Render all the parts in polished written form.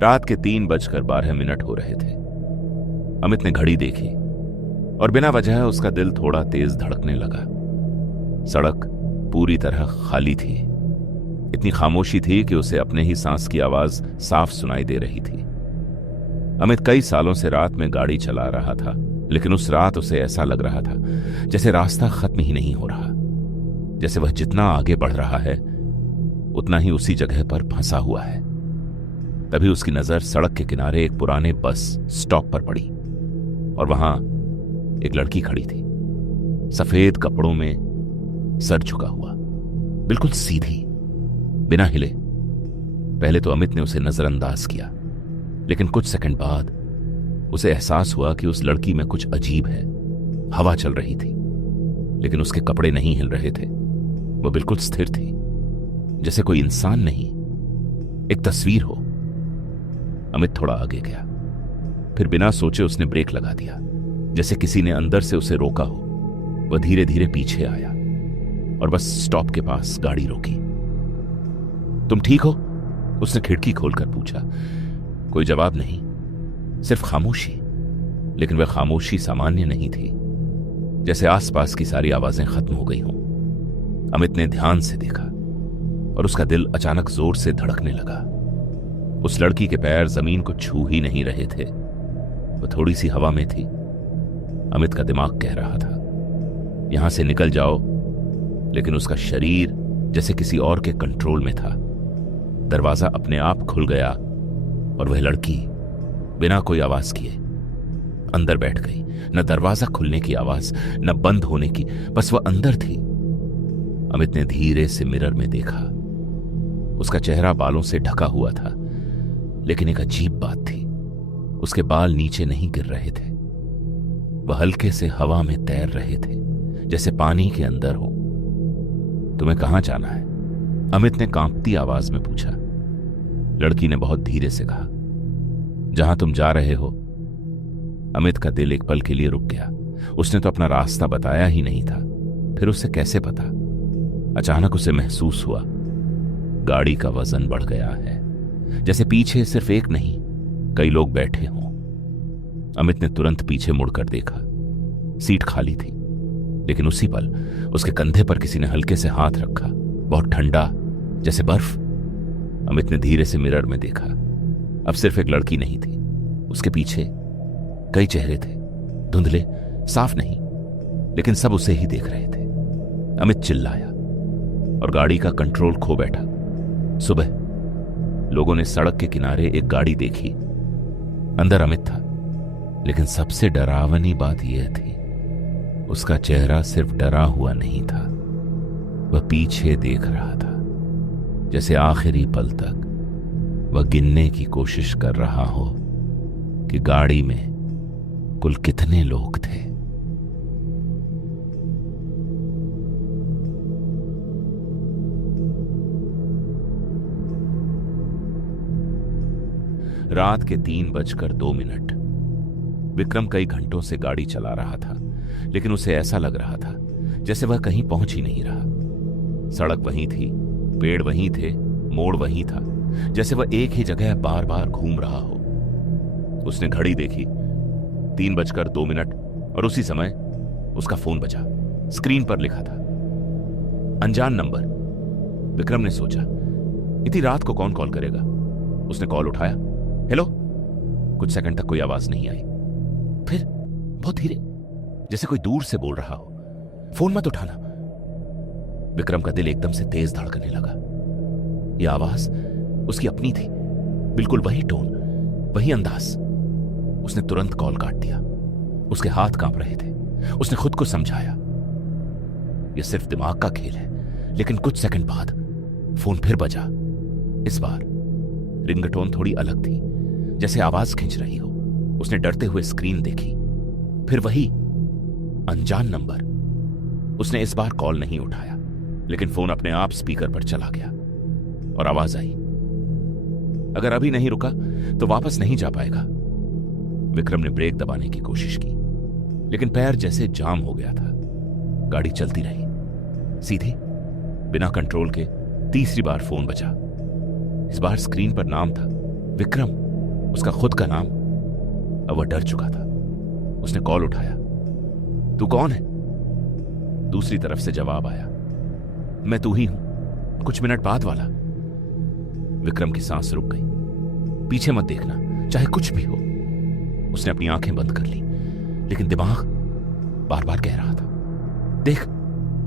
रात के 3:12 हो रहे थे। अमित ने घड़ी देखी और बिना वजह उसका दिल थोड़ा तेज धड़कने लगा। सड़क पूरी तरह खाली थी। इतनी खामोशी थी कि उसे अपने ही सांस की आवाज साफ सुनाई दे रही थी। अमित कई सालों से रात में गाड़ी चला रहा था, लेकिन उस रात उसे ऐसा लग रहा था जैसे रास्ता खत्म ही नहीं हो रहा, जैसे वह जितना आगे बढ़ रहा है उतना ही उसी जगह पर फंसा हुआ है। तभी उसकी नजर सड़क के किनारे एक पुराने बस स्टॉप पर पड़ी और वहां एक लड़की खड़ी थी, सफेद कपड़ों में, सर झुका हुआ, बिल्कुल सीधी, बिना हिले। पहले तो अमित ने उसे नजरअंदाज किया, लेकिन कुछ सेकंड बाद उसे एहसास हुआ कि उस लड़की में कुछ अजीब है। हवा चल रही थी, लेकिन उसके कपड़े नहीं हिल रहे थे। वो बिल्कुल स्थिर थी, जैसे कोई इंसान नहीं, एक तस्वीर हो। अमित थोड़ा आगे गया, फिर बिना सोचे उसने ब्रेक लगा दिया, जैसे किसी ने अंदर से उसे रोका हो। वह धीरे धीरे पीछे आया और बस स्टॉप के पास गाड़ी रोकी। तुम ठीक हो? उसने खिड़की खोलकर पूछा। कोई जवाब नहीं, सिर्फ खामोशी। लेकिन वह खामोशी सामान्य नहीं थी, जैसे आसपास की सारी आवाजें खत्म हो गई हों। अमित ने ध्यान से देखा और उसका दिल अचानक जोर से धड़कने लगा। उस लड़की के पैर जमीन को छू ही नहीं रहे थे, वो थोड़ी सी हवा में थी। अमित का दिमाग कह रहा था यहां से निकल जाओ, लेकिन उसका शरीर जैसे किसी और के कंट्रोल में था। दरवाजा अपने आप खुल गया और वह लड़की बिना कोई आवाज किए अंदर बैठ गई। न दरवाजा खुलने की आवाज, न बंद होने की, बस वह अंदर थी। अमित ने धीरे से मिरर में देखा। उसका चेहरा बालों से ढका हुआ था, लेकिन एक अजीब बात थी, उसके बाल नीचे नहीं गिर रहे थे। वह हल्के से हवा में तैर रहे थे, जैसे पानी के अंदर हो। तुम्हें कहां जाना है? अमित ने कांपती आवाज में पूछा। लड़की ने बहुत धीरे से कहा, जहां तुम जा रहे हो। अमित का दिल एक पल के लिए रुक गया। उसने तो अपना रास्ता बताया ही नहीं था, फिर उसे कैसे पता? अचानक उसे महसूस हुआ गाड़ी का वजन बढ़ गया है, जैसे पीछे सिर्फ एक नहीं कई लोग बैठे हों। अमित ने तुरंत पीछे मुड़कर देखा। सीट खाली थी, लेकिन उसी पल उसके कंधे पर किसी ने हल्के से हाथ रखा, बहुत ठंडा, जैसे बर्फ। अमित ने धीरे से मिरर में देखा। अब सिर्फ एक लड़की नहीं थी, उसके पीछे कई चेहरे थे, धुंधले, साफ नहीं, लेकिन सब उसे ही देख रहे थे। अमित चिल्लाया और गाड़ी का कंट्रोल खो बैठा। सुबह लोगों ने सड़क के किनारे एक गाड़ी देखी, अंदर अमित था, लेकिन सबसे डरावनी बात यह थी, उसका चेहरा सिर्फ डरा हुआ नहीं था, वह पीछे देख रहा था, जैसे आखिरी पल तक वह गिनने की कोशिश कर रहा हो कि गाड़ी में कुल कितने लोग थे। रात के 3:02। विक्रम कई घंटों से गाड़ी चला रहा था, लेकिन उसे ऐसा लग रहा था जैसे वह कहीं पहुंच ही नहीं रहा। सड़क वहीं थी, पेड़ वहीं थे, मोड़ वहीं था, जैसे वह एक ही जगह बार बार घूम रहा हो। उसने घड़ी देखी, 3:02, और उसी समय उसका फोन बजा। स्क्रीन पर लिखा था अनजान नंबर। विक्रम ने सोचा, इतनी रात को कौन कॉल करेगा? उसने कॉल उठाया। हेलो। कुछ सेकंड तक कोई आवाज नहीं आई, फिर बहुत धीरे, जैसे कोई दूर से बोल रहा हो, फोन मत उठाना। विक्रम का दिल एकदम से तेज धड़कने लगा। यह आवाज उसकी अपनी थी, बिल्कुल वही टोन, वही अंदाज। उसने तुरंत कॉल काट दिया। उसके हाथ कांप रहे थे। उसने खुद को समझाया, यह सिर्फ दिमाग का खेल है। लेकिन कुछ सेकंड बाद फोन फिर बजा। इस बार रिंगटोन थोड़ी अलग थी, जैसे आवाज खींच रही हो। उसने डरते हुए स्क्रीन देखी, फिर वही अनजान नंबर। उसने इस बार कॉल नहीं उठाया, लेकिन फोन अपने आप स्पीकर पर चला गया और आवाज आई, अगर अभी नहीं रुका तो वापस नहीं जा पाएगा। विक्रम ने ब्रेक दबाने की कोशिश की, लेकिन पैर जैसे जाम हो गया था। गाड़ी चलती रही, सीधी, बिना कंट्रोल के। तीसरी बार फोन बजा। इस बार स्क्रीन पर नाम था विक्रम। उसका खुद का नाम। अब वह डर चुका था। उसने कॉल उठाया। तू कौन है? दूसरी तरफ से जवाब आया, मैं तू ही हूं, कुछ मिनट बाद वाला। विक्रम की सांस रुक गई। पीछे मत देखना, चाहे कुछ भी हो। उसने अपनी आंखें बंद कर ली, लेकिन दिमाग बार बार कह रहा था, देख,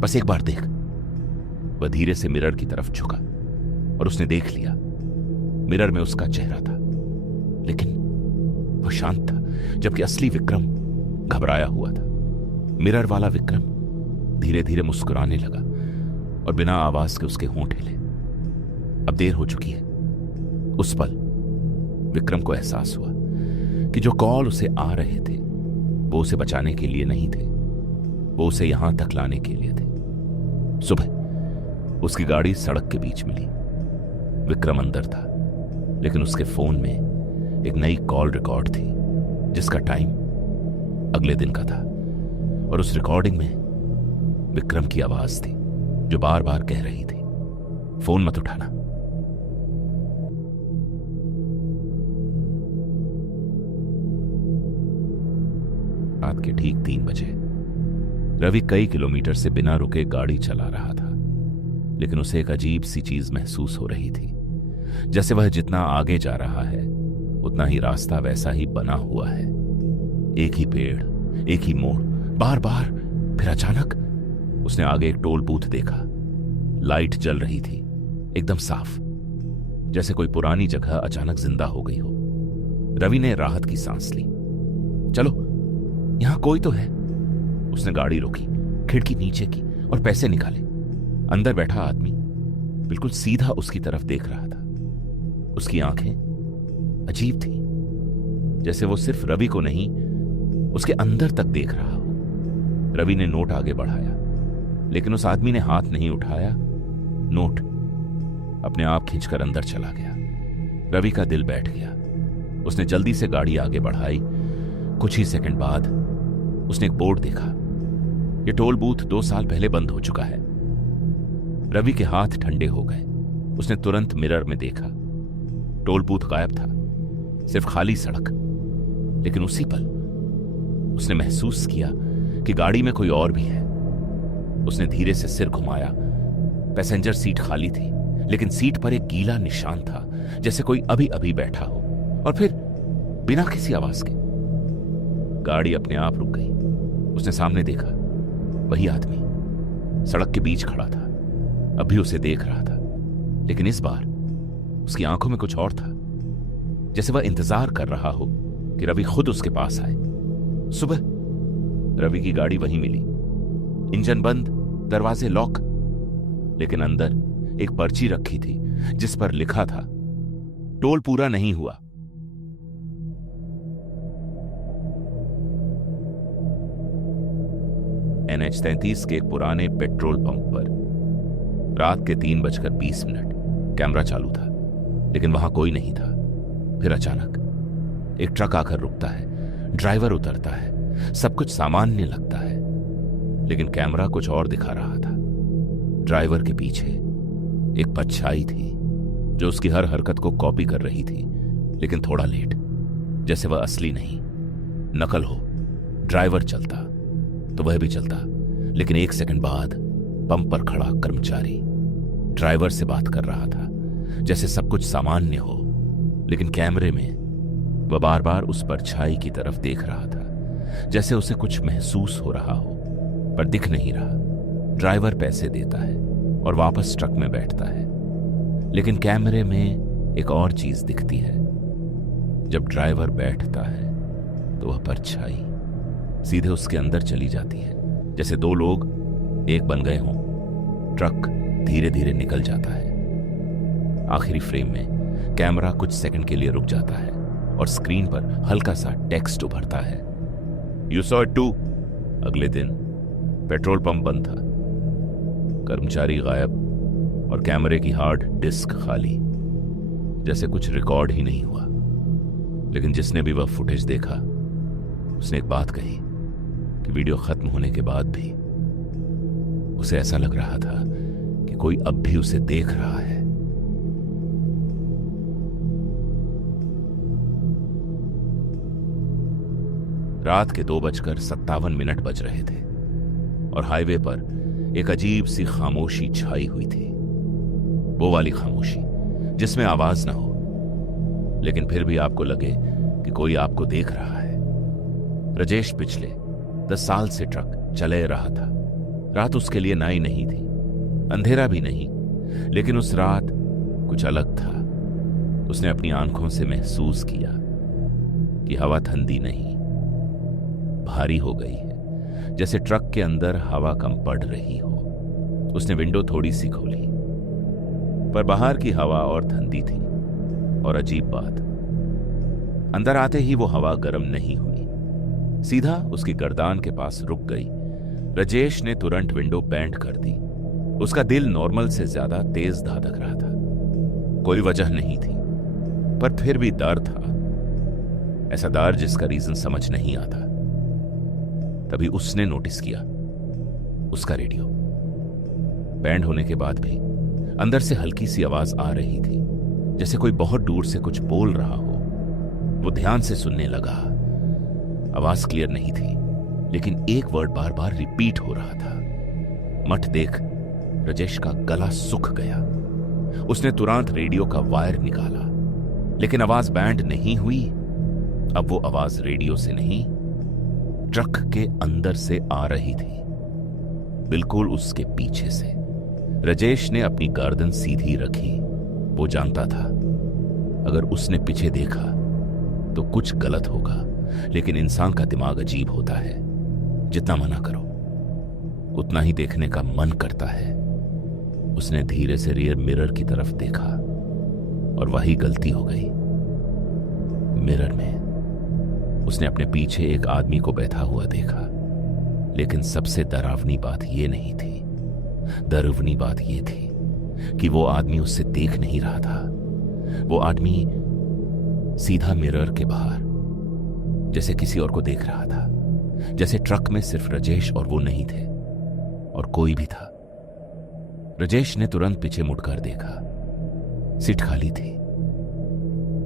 बस एक बार देख। वह धीरे से मिरर की तरफ झुका और उसने देख लिया। मिरर में उसका चेहरा था, लेकिन वह शांत था, जबकि असली विक्रम घबराया हुआ था। मिरर वाला विक्रम धीरे धीरे मुस्कुराने लगा और बिना आवाज के उसके होंठ हिले। अब देर हो चुकी है। उस पल विक्रम को एहसास हुआ कि जो कॉल उसे आ रहे थे वो उसे बचाने के लिए नहीं थे, वो उसे यहां तक लाने के लिए थे। सुबह उसकी गाड़ी सड़क के बीच मिली। विक्रम अंदर था, लेकिन उसके फोन में एक नई कॉल रिकॉर्ड थी जिसका टाइम अगले दिन का था, और उस रिकॉर्डिंग में विक्रम की आवाज थी जो बार बार कह रही थी, फोन मत उठाना। रात के ठीक 3 बजे रवि कई किलोमीटर से बिना रुके गाड़ी चला रहा था, लेकिन उसे एक अजीब सी चीज महसूस हो रही थी। जैसे वह जितना आगे जा रहा है उतना ही रास्ता वैसा ही बना हुआ है। एक ही पेड़, एक ही मोड़, बार बार। फिर अचानक उसने आगे एक टोल बूथ देखा। लाइट जल रही थी, एकदम साफ, जैसे कोई पुरानी जगह अचानक जिंदा हो गई हो। रवि ने राहत की सांस ली। चलो, यहां कोई तो है। उसने गाड़ी रोकी, खिड़की नीचे की और पैसे निकाले। अंदर बैठा आदमी बिल्कुल सीधा उसकी तरफ देख रहा था। उसकी आंखें अजीब थी, जैसे वो सिर्फ रवि को नहीं, उसके अंदर तक देख रहा हो। रवि ने नोट आगे बढ़ाया, लेकिन उस आदमी ने हाथ नहीं उठाया। नोट अपने आप खींचकर अंदर चला गया। रवि का दिल बैठ गया। उसने जल्दी से गाड़ी आगे बढ़ाई। कुछ ही सेकंड बाद उसने एक बोर्ड देखा। यह टोल बूथ 2 साल पहले बंद हो चुका है। रवि के हाथ ठंडे हो गए। उसने तुरंत मिरर में देखा। टोल बूथ गायब था, सिर्फ खाली सड़क। लेकिन उसी पल उसने महसूस किया कि गाड़ी में कोई और भी है। उसने धीरे से सिर घुमाया। पैसेंजर सीट खाली थी, लेकिन सीट पर एक गीला निशान था, जैसे कोई अभी अभी बैठा हो। और फिर बिना किसी आवाज के गाड़ी अपने आप रुक गई। उसने सामने देखा, वही आदमी सड़क के बीच खड़ा था, अब भी उसे देख रहा था। लेकिन इस बार उसकी आंखों में कुछ और था, जैसे वह इंतजार कर रहा हो कि रवि खुद उसके पास आए। सुबह रवि की गाड़ी वहीं मिली, इंजन बंद, दरवाजे लॉक, लेकिन अंदर एक पर्ची रखी थी जिस पर लिखा था, टोल पूरा नहीं हुआ। NH-33 के एक पुराने पेट्रोल पंप पर रात के 3:20 कैमरा चालू था, लेकिन वहां कोई नहीं था। फिर अचानक एक ट्रक आकर रुकता है, ड्राइवर उतरता है, सब कुछ सामान्य लगता है, लेकिन कैमरा कुछ और दिखा रहा था। ड्राइवर के पीछे एक परछाई थी जो उसकी हर हरकत को कॉपी कर रही थी, लेकिन थोड़ा लेट, जैसे वह असली नहीं, नकल हो। ड्राइवर चलता तो वह भी चलता, लेकिन 1 सेकंड बाद पंप पर खड़ा कर्मचारी ड्राइवर से बात कर रहा था, जैसे सब कुछ सामान्य हो। लेकिन कैमरे में वह बार बार उस परछाई की तरफ देख रहा था, जैसे उसे कुछ महसूस हो रहा हो, पर दिख नहीं रहा। ड्राइवर पैसे देता है और वापस ट्रक में बैठता है, लेकिन कैमरे में एक और चीज दिखती है। जब ड्राइवर बैठता है तो वह परछाई सीधे उसके अंदर चली जाती है, जैसे 2 लोग एक बन गए हों। ट्रक धीरे धीरे निकल जाता है। आखिरी फ्रेम में कैमरा कुछ सेकंड के लिए रुक जाता है और स्क्रीन पर हल्का सा टेक्स्ट उभरता है, यू सॉ इट टू। अगले दिन पेट्रोल पंप बंद था, कर्मचारी गायब और कैमरे की हार्ड डिस्क खाली, जैसे कुछ रिकॉर्ड ही नहीं हुआ। लेकिन जिसने भी वह फुटेज देखा उसने एक बात कही कि वीडियो खत्म होने के बाद भी उसे ऐसा लग रहा था कि कोई अब भी उसे देख रहा है। रात के 2:57 बज रहे थे और हाईवे पर एक अजीब सी खामोशी छाई हुई थी। वो वाली खामोशी जिसमें आवाज ना हो, लेकिन फिर भी आपको लगे कि कोई आपको देख रहा है। राजेश पिछले 10 साल से ट्रक चले रहा था। रात उसके लिए नई नहीं थी, अंधेरा भी नहीं, लेकिन उस रात कुछ अलग था। उसने अपनी आंखों से महसूस किया कि हवा ठंडी नहीं, भारी हो गई है, जैसे ट्रक के अंदर हवा कम पड़ रही हो। उसने विंडो थोड़ी सी खोली, पर बाहर की हवा और ठंडी थी। और अजीब बात, अंदर आते ही वो हवा गर्म नहीं हुई, सीधा उसकी गर्दान के पास रुक गई। राजेश ने तुरंत विंडो बैंड कर दी। उसका दिल नॉर्मल से ज्यादा तेज धड़क रहा था। कोई वजह नहीं थी, पर फिर भी डर था, ऐसा डर जिसका रीजन समझ नहीं आता। तभी उसने नोटिस किया उसका रेडियो। बैंड होने के बाद भी अंदर से हल्की सी आवाज आ रही थी, जैसे कोई बहुत दूर से कुछ बोल रहा हो। वो ध्यान से सुनने लगा। आवाज क्लियर नहीं थी, लेकिन एक वर्ड बार बार रिपीट हो रहा था। मत देख। राजेश का गला सूख गया। उसने तुरंत रेडियो का वायर निकाला, लेकिन आवाज बैंड नहीं हुई। अब वो आवाज रेडियो से नहीं, ट्रक के अंदर से आ रही थी, बिल्कुल उसके पीछे से। राजेश ने अपनी गर्दन सीधी रखी। वो जानता था अगर उसने पीछे देखा तो कुछ गलत होगा, लेकिन इंसान का दिमाग अजीब होता है। जितना मना करो उतना ही देखने का मन करता है। उसने धीरे से रियर मिरर की तरफ देखा और वही गलती हो गई। मिरर में उसने अपने पीछे एक आदमी को बैठा हुआ देखा, लेकिन सबसे डरावनी बात यह नहीं थी। डरावनी बात यह थी कि वो आदमी उससे देख नहीं रहा था। वो आदमी सीधा मिरर के बाहर जैसे किसी और को देख रहा था, जैसे ट्रक में सिर्फ राजेश और वो नहीं थे और कोई भी था। राजेश ने तुरंत पीछे मुड़कर देखा, सीट खाली थी।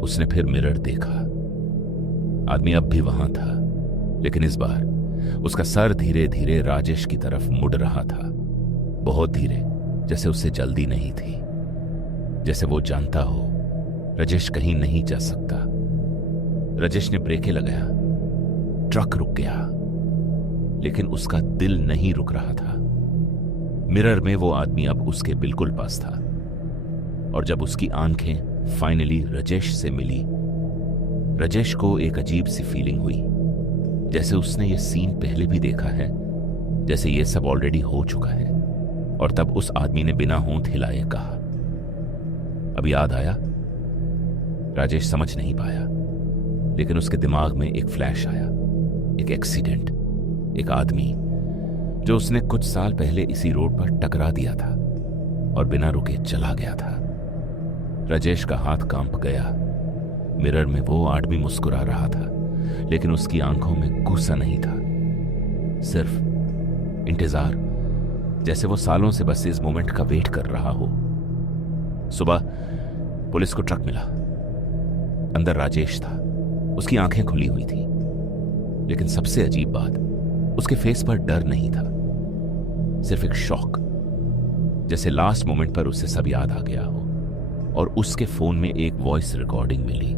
उसने फिर मिरर देखा। आदमी अब भी वहां था, लेकिन इस बार उसका सर धीरे धीरे राजेश की तरफ मुड़ रहा था, बहुत धीरे, जैसे उससे जल्दी नहीं थी, जैसे वो जानता हो राजेश कहीं नहीं जा सकता। राजेश ने ब्रेकें लगाया। ट्रक रुक गया, लेकिन उसका दिल नहीं रुक रहा था। मिरर में वो आदमी अब उसके बिल्कुल पास था, और जब उसकी आंखें फाइनली राजेश से मिली, राजेश को एक अजीब सी फीलिंग हुई, जैसे उसने ये सीन पहले भी देखा है, जैसे ये सब ऑलरेडी हो चुका है। और तब उस आदमी ने बिना होंठ हिलाए कहा, अब याद आया? राजेश समझ नहीं पाया, लेकिन उसके दिमाग में एक फ्लैश आया, एक एक्सीडेंट, एक आदमी जो उसने कुछ साल पहले इसी रोड पर टकरा दिया था और बिना रुके चला गया था। राजेश का हाथ कांप गया। मिरर में वो आदमी मुस्कुरा रहा था, लेकिन उसकी आंखों में गुस्सा नहीं था, सिर्फ इंतजार, जैसे वो सालों से बस इस मोमेंट का वेट कर रहा हो। सुबह पुलिस को ट्रक मिला। अंदर राजेश था। उसकी आंखें खुली हुई थी, लेकिन सबसे अजीब बात, उसके फेस पर डर नहीं था, सिर्फ एक शॉक, जैसे लास्ट मोमेंट पर उसे सब याद आ गया हो। और उसके फोन में एक वॉइस रिकॉर्डिंग मिली,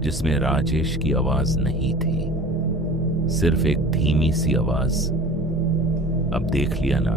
जिसमें राजेश की आवाज नहीं थी, सिर्फ एक धीमी सी आवाज, अब देख लिया ना।